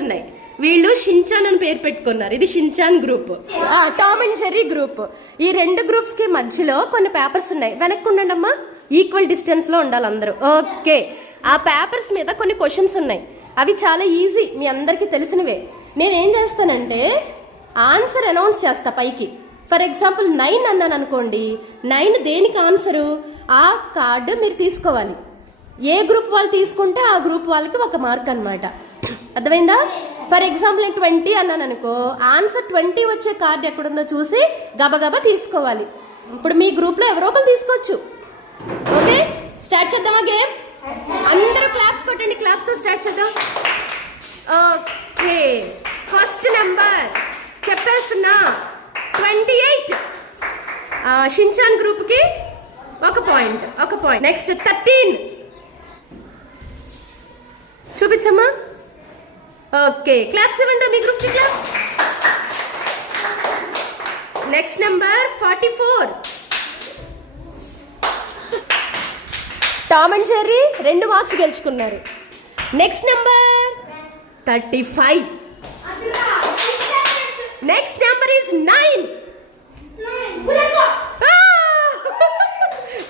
ఉన్నాయి. వీళ్ళు షించాన్ అని పేరు పెట్టుకున్నారు. ఇది Shinchan group, Tom and Jerry group. ఈ రెండు గ్రూప్స్ కి మధ్యలో కొన్ని పేపర్స్ ఉన్నాయి. వెనక్కి ఉండండి అమ్మా, ఈక్వల్ డిస్టెన్స్ లో ఉండాలి అందరూ. ఓకే, ఆ పేపర్స్ మీద కొన్ని క్వశ్చన్స్ ఉన్నాయి. అవి చాలా ఈజీ, మీ అందరికీ తెలిసినవే. నేనేం చేస్తానంటే ఆన్సర్ అనౌన్స్ చేస్తా పైకి. ఫర్ ఎగ్జాంపుల్ 9 అన్నాను అనుకోండి, 9 దేనికి ఆన్సరు? ఆ కార్డు మీరు తీసుకోవాలి. ఏ గ్రూప్ వాళ్ళు తీసుకుంటే ఆ గ్రూప్ వాళ్ళకి 1 మార్క్ అనమాట. అర్థమైందా? ఫర్ ఎగ్జాంపుల్ 20 అన్నాను అనుకో, ఆన్సర్ 20 వచ్చే కార్డు ఎక్కడుందో చూసి గబగబా తీసుకోవాలి. ఇప్పుడు మీ గ్రూప్లో ఎవరో ఒకరు తీసుకోవచ్చు. ఓకే, స్టార్ట్ చేద్దామా గేమ్? అందరూ క్లాప్స్ కొట్టండి. క్లాప్స్తో స్టార్ట్ చేద్దాం. ఓకే, ఫస్ట్ నెంబర్ చెప్పేస్తున్నా 28. షించాన్ గ్రూప్కి 1 పాయింట్. నెక్స్ట్ 13 చూపించమ్మా. ఓకే, క్లాప్స్ ఇవ్వండి మీ గ్రూప్కి claps. Next number 44. Tom and Jerry 2 marks గెలుచుకున్నారు. Next number 35. Next number is 9.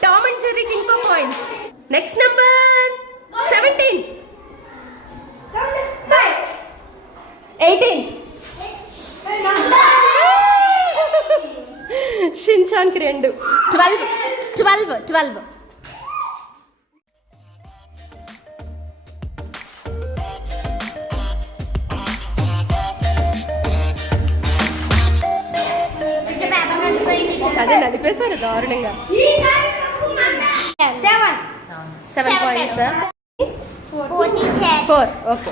Tom and జెర్రీకి ఇంకో పాయింట్. Next number 17. 18. షించాన్కి 2. 12. అదే నడిపేశారు దారుణంగా. 7 పాయింట్స్. 4. ఓకే.